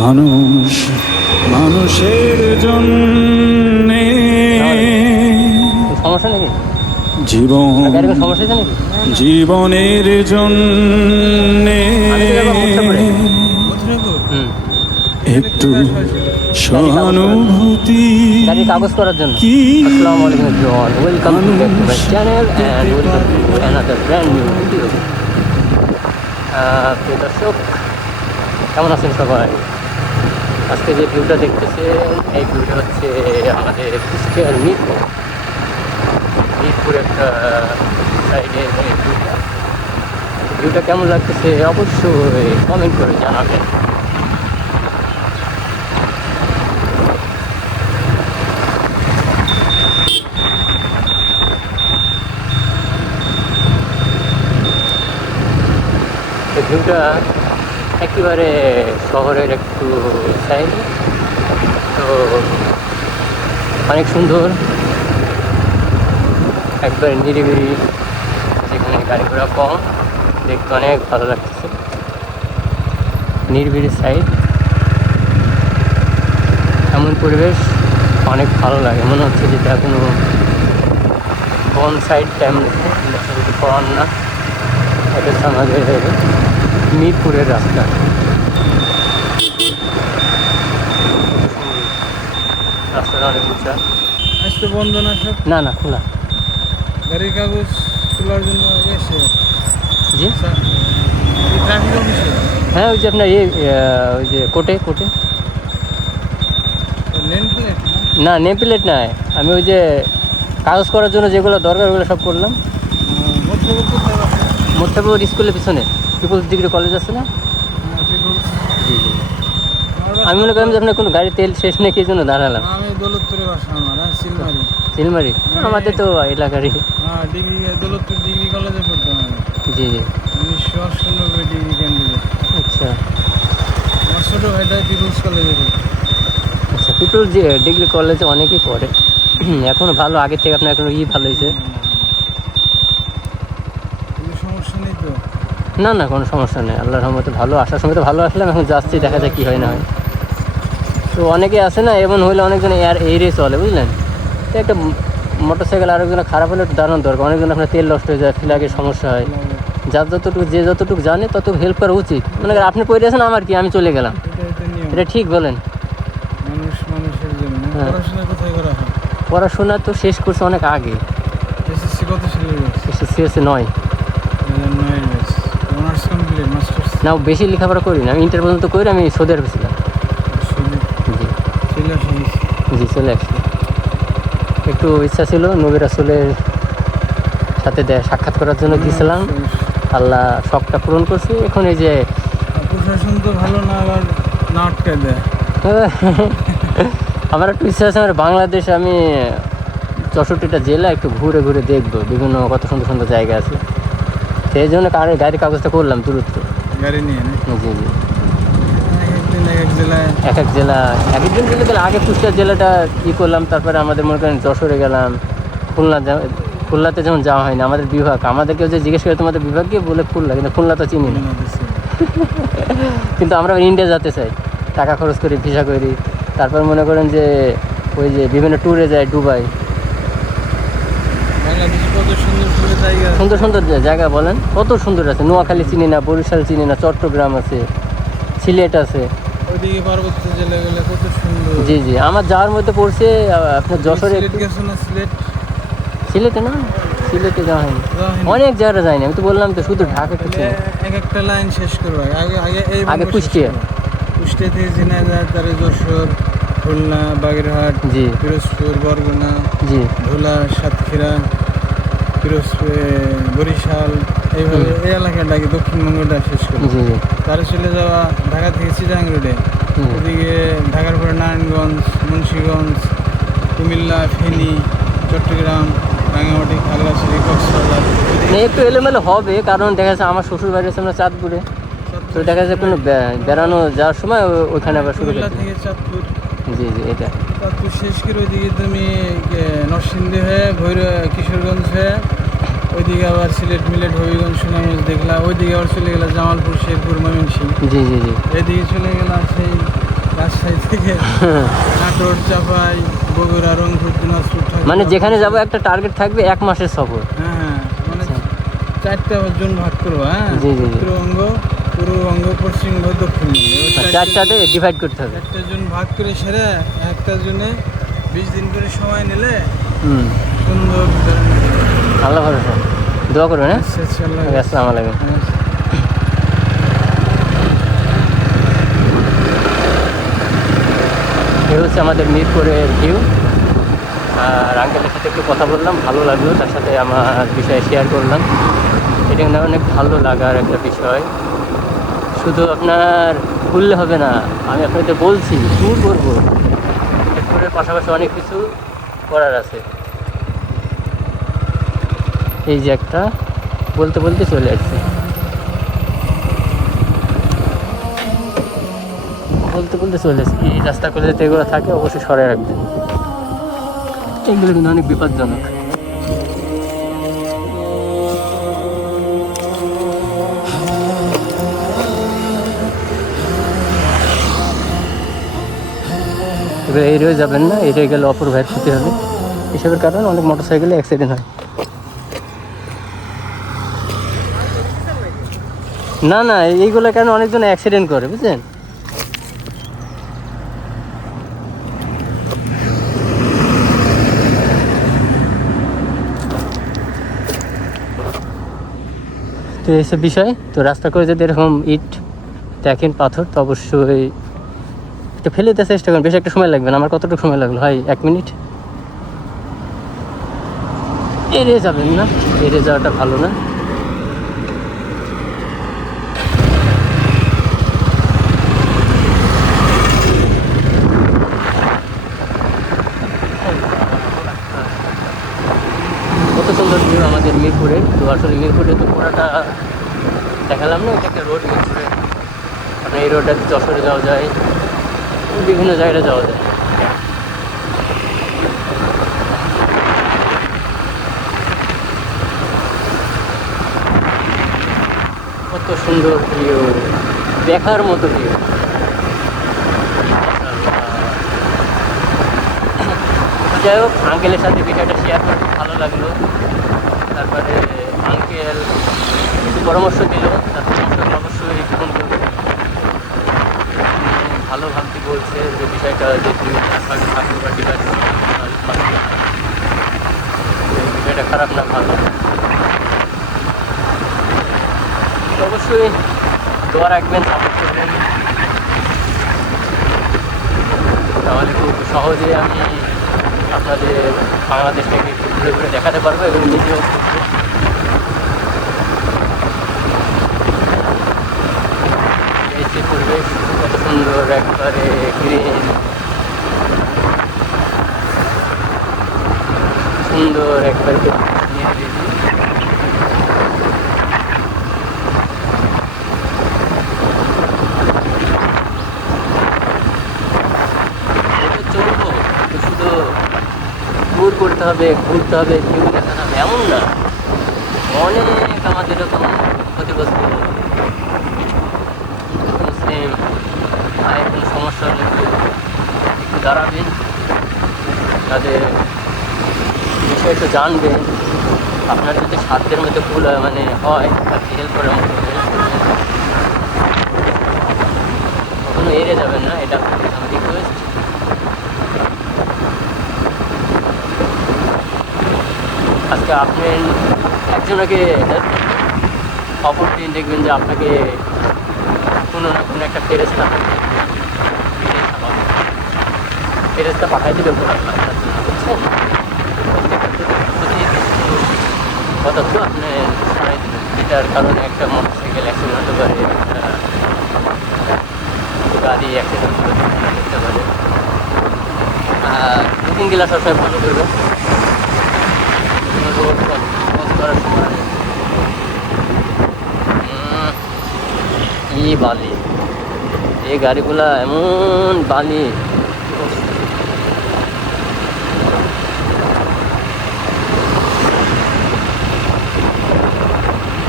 মানুষ মানুষের জন্যে সমস্যা নাকি? জীবন গাড়ি কোনো সমস্যা আছে নাকি? জীবনের জন্যে হুম, একটু সহানুভূতি গাড়ির কাগজ করার জন্য। কি আসসালামু আলাইকুম everyone, welcome to back to my channel and welcome to another brand new video. প্রিয় দর্শক, কেমন আছেন সবাই? আজকে যে ভিউটা দেখতেছেন, এই ভিউটা হচ্ছে আমাদের কুষ্টিয়ার মিরপুর একটা সাইডের ভিউটা। ভিউটা কেমন লাগতেছে অবশ্যই কমেন্ট করে জানাবেন। এই ভিউটা একেবারে শহরের একটু সাইড, তো অনেক সুন্দর, একবারে নিরিবিলি, যেখানে গাড়ি ঘোড়া কম, দেখতে অনেক ভালো লাগতেছে। নিরিবিলি সাইড, এমন পরিবেশ অনেক ভালো লাগে, মনে হচ্ছে যেটা কোনো বন সাইড টাইম করার না। এটা হচ্ছে আমাদের মিরপুরের রাস্তা। রাস্তাটা অনেক উঁচা। আজকে বন্ধ না সব? না না, খোলা। গাড়ির কাগজ তোলার জন্য এসে জি, ট্রাফিক অফিসে হ্যাঁ, ওই যে আপনার ওই যে কোর্টে নেন প্লেট না, নেম প্লেট নাই, আমি ওই যে কাগজ করার জন্য যেগুলো দরকার ওগুলো সব করলাম। মোত্তাপুর স্কুলের পিছনে পিপলস ডিগ্রি কলেজ আছে না? জি জি। আমি মনে করি আপনার কোনো গাড়ি তেল শেষ নেই, এই জন্য দাঁড়ালাম। আমি দৌলতপুরে বাসা আমার, সিলমারি। চিলমারি আমাদের তো এলাকারই। হ্যাঁ, ডিগ্রি দৌলতপুর ডিগ্রি কলেজে পড়তাম আমি। জি জি। 1998 ডিগ্রি ক্যান্ডিডেট। আচ্ছা আমার ছোটো ভাইটা পিপলস কলেজে পড়তো। আচ্ছা, পিপলস ডিগ্রি কলেজে অনেকেই পড়ে এখনো ভালো, আগের থেকে আপনার এখন ভালো হয়েছে। কোনো সমস্যা নেই তো? না না, কোনো সমস্যা নেই, আল্লাহর রহমতে ভালো, আসার সময় তো ভালো আসলাম, এখন যাচ্ছি, দেখা যায় কী হয় না হয়। তো অনেকে আসে না, এমন হইলে অনেকজন এড়িয়ে চলে, বুঝলেন? তো একটা মোটর সাইকেল আরেকজন খারাপ হলে একটু দাঁড়ানো দরকার, অনেকজন আপনার তেল নষ্ট হয়ে যায়, ফিলাগে সমস্যা হয়। যার যে যতটুকু জানে তত হেল্প করা উচিত। মনে করেন আপনি পড়ে আছেন, আমার কি, আমি চলে গেলাম, এটা নিয়ম। এটা ঠিক বলেন? মানুষ মানুষের জন্য। হ্যাঁ। পড়াশোনা কোথায় করা হয়? পড়াশোনা তো শেষ করছে অনেক আগে, এসএসসি কত সালে গেছে? CSC 9। 2009 batch. Honours complete, masters না, বেশি লেখাপড়া করি না, আমি ইন্টার পর্যন্ত করে আমি সৌদি আরবে ছিলাম। জি চলে আসেন। জি, চলে আসছি। একটু ইচ্ছা ছিল নবী রাসূলের সাথে সাক্ষাৎ করার জন্য গিয়েছিলাম, আল্লাহ শখটা পূরণ করছি। এখন এই যে প্রশাসন তো ভালো না, আবার না আটকে দেয়। আমার একটু ইচ্ছা আছে, আমার বাংলাদেশে আমি 64টা জেলা একটু ঘুরে ঘুরে দেখবো, বিভিন্ন কত সুন্দর সুন্দর জায়গা আছে, সেই জন্য গাড়ির কাগজটা করলাম দূরত্ব। গাড়ি নিয়ে না? জি জি। একদিন এক জেলায় এক এক জেলা এক একদিন গেলে আগে কুষ্টিয়া জেলাটা করলাম, তারপরে আমাদের মনে করেন যশোরে গেলাম, খুলনাতে যেমন যাওয়া হয়নি, আমাদের বিভাগ, আমাদেরকে যে জিজ্ঞেস করে তোমাদের বিভাগ গিয়ে বলে খুলনা, কিন্তু খুলনা তো চিনি না। কিন্তু আমরা ইন্ডিয়া যেতে চাই, টাকা খরচ করি, ভিসা করি, তারপর মনে করেন যে ওই যে বিভিন্ন ট্যুরে যায়, দুবাই, বাংলাদেশে কত সুন্দর সুন্দর জায়গা। সুন্দর সুন্দর জায়গা বলেন, কত সুন্দর আছে। নোয়াখালী চিনি না, বরিশাল চিনি না, চট্টগ্রাম আছে, সিলেট আছে। ওইদিকে পার্বত্য জেলা গেলে কত সুন্দর। জি জি, আমার যাওয়ার মধ্যে পড়ছে আপনার যশোরে। সিলেট গেছো না? সিলেটে না, সিলেটে যাওয়া হয়নি, যাওয়া হয়নি? অনেক জায়গায় যায়নি, আমি তো বললাম তো শুধু ঢাকা কিছু। এক একটা লাইন শেষ করবো আগে আগে এই আগে বঙ্গ শেষ কুষ্টিয়া। করবো। কুষ্টিয়া থেকে ঝিনাইদহ, তারে যশোর, খুলনা, বাগেরহাট, জি পিরোজপুর, বরগুনা, জি ভোলা, সাতক্ষীরা, বরিশাল, এইভাবে এই এলাকাটাকে দক্ষিণবঙ্গটা শেষ করবো। জি জি। তারে চলে যাওয়া ঢাকা থেকে চিটাগাং রোডে, হুম। ওদিকে ঢাকার পরে নারায়ণগঞ্জ, মুন্সিগঞ্জ, কুমিল্লা, ফেনী, চট্টগ্রাম, রাঙামাটি, খাগড়াছড়ি, কক্সবাজার। না, একটু এলোমেলো হবে, কারণ দেখা যাচ্ছে আমার শ্বশুর বাড়ি আছে আমরা চাঁদপুরে, তো দেখা যাচ্ছে কোনো বেড়ানো যাওয়ার সময় ওইখানে আবার শুরু কুমিল্লা করতে। থেকে চাঁদপুর, জি জি, এটা চাঁদপুর শেষ করে ওইদিকে তুমি নরসিংদী হয়ে কিশোরগঞ্জ হয়ে ওইদিকে আবার সিলেট মিলেট হবিগঞ্জ সুনামগঞ্জ দেখলা, ওইদিকে আবার চলে গেলা জামালপুর, শেরপুর, ময়মনসিংহ, জি জি জি। এদিকে চলে গেলাম সেই থেকে নাটোর, চাপাই, বগুড়া, রংপুর, দিনাজপুর, ঠাকুরগাঁও। মানে যেখানে যাব একটা টার্গেট থাকবে 1 মাসের সফর। হ্যাঁ, মানে 4টা জন ভাগ করবো। হ্যাঁ, জি, জি, জি। উত্তরবঙ্গ, পূর্ববঙ্গ, পশ্চিমবঙ্গ, দক্ষিণবঙ্গ। এবার 4টাতে ডিভাইড করতে হবে। 4টা জন ভাগ করে সেরে একটা জনে 20 দিন করে সময় নিলে সুন্দর আল্লাহ ভরসা, দোয়া করবেন। হ্যাঁ, আল্লাহ। আসসালামু আলাইকুম। এই হচ্ছে আমাদের মিরপুরের ভিউ। আর আঙ্কেলের সাথে একটু কথা বললাম, ভালো লাগলো, তার সাথে আমার বিষয়ে শেয়ার করলাম। এটা কিন্তু অনেক ভালো লাগার একটা বিষয়। শুধু আপনার ঘুরলে হবে না, আমি আপনাদের বলছি ট্যুর করবো, ট্যুরের পাশাপাশি অনেক কিছু করার আছে। এই যে একটা বলতে বলতে চলে আসছে, বলতে বলতে চলে আসছে। এই রাস্তা করে যেতে এগুলো থাকে অবশ্যই সরে রাখবেন, এগুলো কিন্তু অনেক বিপজ্জনক। এবার এরিয়াও যাবেন না, এরিয়া গেলে অপর ভাইয়ের ক্ষতি হবে। এসবের কারণে অনেক মোটরসাইকেলে অ্যাক্সিডেন্ট হয়। না না, এইগুলোর কারণে অনেকজন অ্যাক্সিডেন্ট করে, বুঝলেন। তো এইসব বিষয়, তো রাস্তা করে যদি এরকম ইট দেখেন, পাথর, তো অবশ্যই একটু ফেলে দিতে চেষ্টা করুন। বেশি একটা সময় লাগবে না। আমার কতটুকু সময় লাগলো ভাই? 1 মিনিট। এড়িয়ে যাবেন না, এড়িয়ে যাওয়াটা ভালো না। কত সুন্দর ভিউ আমাদের মিরপুরে। তো আসলে মিরপুরে তো পুরাটা দেখালাম না, এটা একটা রোড মিরপুরে। আপনার এই রোডটাতে যশোরে যাওয়া যায়, বিভিন্ন জায়গায় যাওয়া যায়। কত সুন্দর ভিউ, দেখার মতো ভিউ। যাই হোক, আঙ্কেলের সাথে বিষয়টা শেয়ার করে খুব ভালো লাগলো। তারপরে আঙ্কেল কিছু পরামর্শ দিল, তার পরামর্শগুলো অবশ্যই গ্রহণ করবে। ভালো ভাবতে বলছে যে বিষয়টা যে তুমি ভাগে থাকো বা ডিভাইড, বিষয়টা খারাপ না, ভালো। অবশ্যই দোয়া রাখবেন, সাপোর্ট করবেন, তাহলে খুব সহজে আমি আপনাদের বাংলাদেশটাকে একটু ঘুরে ঘুরে দেখাতে পারবো এবং নিজেও এই যে পরিবেশ কত সুন্দর, একবারে গ্রিন, সুন্দর একবারে চলবো। শুধু ট্যুর করতে হবে, ঘুরতে হবে, ভিউ দেখাতে হবে এমন না। অনেক আমাদের এরকম ক্ষতিগ্রস্ত মুসলিম ভাইয়ের কোনো সমস্যা হলে একটু দাঁড়াবেন, তাদের বিষয় একটু জানবেন। আপনার যদি সাধ্যের মধ্যে ভুল হয়, মানে হয়, তাকে হেল্প করার মতো হেল্প করবেন, কখনো এড়িয়ে যাবেন না, এটা আপনাদের আমার রিকোয়েস্ট। আজকে আপনি একজনকে হেল্প করবেন, অপর দিন দেখবেন যে আপনাকে কোনো না কোনো একটা ফেরেস্তা পাঠাই দেবে আপনার জন্য, বুঝছেন। কথা তো আপনি শোনাই দেবেন, যেটার কারণে একটা মোটরসাইকেল অ্যাক্সিডেন্ট হতে পারে, গাড়ি অ্যাক্সিডেন্ট করতে পারে। আর বুকিং গেলা সবসময় ফলো করবে, রোড ক্রস করার সময়। কি বালি, এই গাড়িগুলা এমন বালি।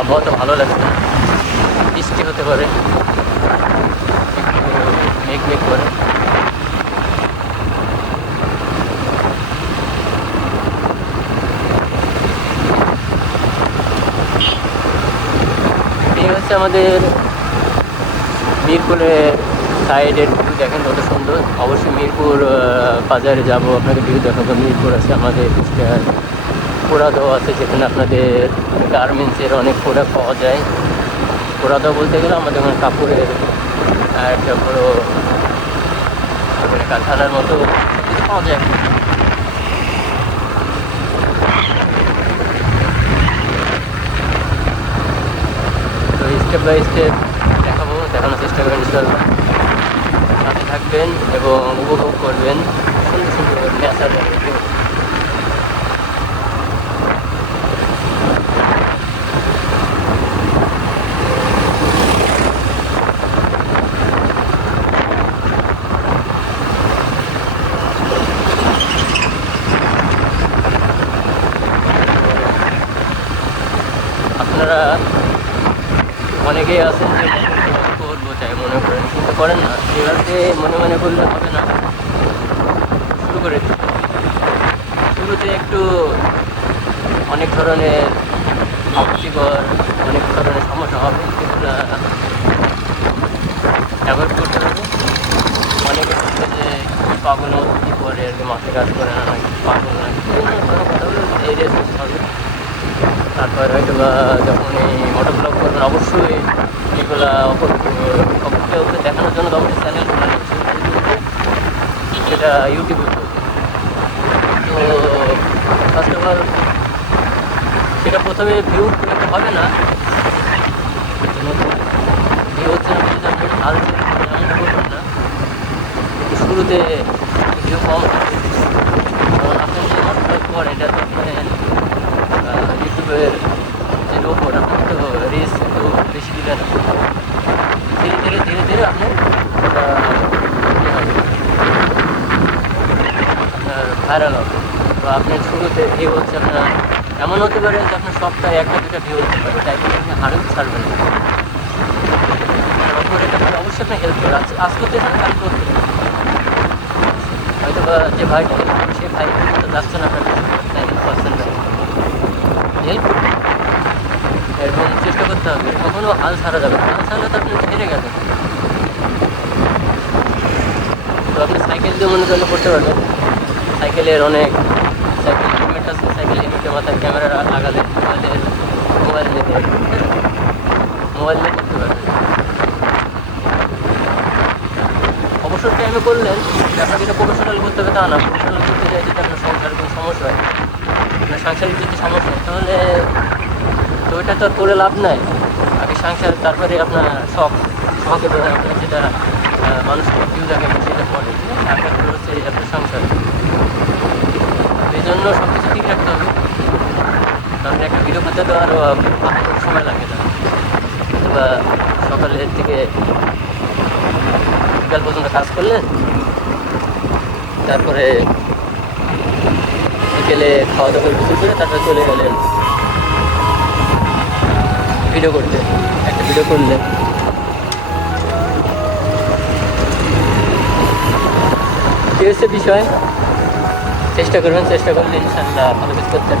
আবহাওয়া তো ভালো লাগছে না, বৃষ্টি হতে পারে, মেঘ মেঘ করে। আমাদের মিরপুরের সাইডের ভিউ দেখেন কত সুন্দর। অবশ্যই মিরপুর বাজারে যাব, আপনাকে ভিউ দেখাবো। মিরপুর আছে আমাদের কুষ্টিয়ার, পোড়াদহ আছে যেখানে আপনাদের গার্মেন্টসের অনেক প্রোডাক্ট পাওয়া যায়। পোড়াদহ বলতে গেলে আমাদের ওখানে কাপড়ের একটা বড় কারখানার মতো কিছু পাওয়া যায়। তো স্টেপ বাই স্টেপ দেখানোর চেষ্টা করবেন ইনশাল্লাহ। সাথে থাকবেন এবং উপভোগ করবেন সুন্দর সুন্দর ন্যাচারাল। আপনারা অনেকেই আছেন যে করবো চাই মনে করেন, কিন্তু করেন না। এভাবে মনে মনে করলে হবে না, শুরু করে দিন। শুরুতে একটু অনেক ধরনের আপত্তিকর, অনেক ধরনের সমস্যা হবে, সেগুলো অ্যাভয়েড করতে হবে। অনেকে বলছে যে পাগল কী করে আর কি, মাথায় কাজ করে না, নাকি পাগল নাকি বিভিন্ন ধরনের কথাগুলো এড়িয়ে চলতে হবে। তারপর হয়তো বা যখন এই মোটর ব্লগ করবেন অবশ্যই এগুলা অপরকে দেখানোর জন্য অবশ্যই চ্যানেল খোলা সেটা ইউটিউবে করবে। তো ফার্স্ট অফ অল সেটা প্রথমে ভিউ হবে না, ভিউ হচ্ছে না যদি আপনি হাল করবেন না, শুরুতে ভিউ কম থাকে। কারণ আপনি যে মোটর ব্লগ করেন এটা তো ইউটিউবের যে ওপর আপনার তো রিস্ক একটু বেশি দিবে না। ধীরে ধীরে ধীরে ধীরে আপনার ভাইরাল হবে। তো আপনার শুরুতে ভিউ হচ্ছে আপনার এমন হতে পারে যে আপনার সপ্তাহে একটা দুটা ভিউ হতে পারে, তাই জন্য আপনি আরও ছাড়বেন না। তারপর এটা আপনার অবশ্যই আপনার হেল্প করে আজ করতে চান কাজ করতে, হয়তো বা যে ভাইটা সে ভাই তো যাচ্ছে না আপনার হেল্প করছেন না, হেল্প করতে এবং চেষ্টা করতে হবে। কখনো হাল ছাড়া যাবে না, হাল ছাড়লে তো আপনি হেরে গেলেন। তো আপনি সাইকেল দিয়ে মনে করলে করতে পারবেন। সাইকেলের অনেক সাইকেল হেলমেট আছে, সাইকেল হেলমেটের মাথায় ক্যামেরা লাগালে মোবাইল নিয়ে করতে পারবেন। অবসর টাইমে করলেন, আপনাকে এটা প্রফেশনাল করতে হবে তা না। প্রফেশনাল করতে চাই যদি আপনার সংসারের কোনো সমস্যা হয়, আপনার সাংসারিক যদি সমস্যা হয়, তাহলে তো ওইটা তো করে লাভ নাই। আগে সংসার, তারপরে আপনার শখের ব্যাপারে আপনার যেটা মানুষকে ভিউ দেখাবে সেটা পড়ে, আগে হচ্ছে আপনার সংসার। এই জন্য সব কিছু ঠিক রাখতে হবে। কারণ একটা ভিডিও করতে তো আরও সময় লাগে না, বা সকালের থেকে বিকাল পর্যন্ত কাজ করলেন, তারপরে বিকেলে খাওয়া দাওয়া গোসল করে তারপরে চলে গেলেন ভিডিও করতে, একটা ভিডিও করলেন। এই হচ্ছে বিষয়। চেষ্টা করবেন, চেষ্টা করলে ইনশাল্লাহ ভালো কিছু করতে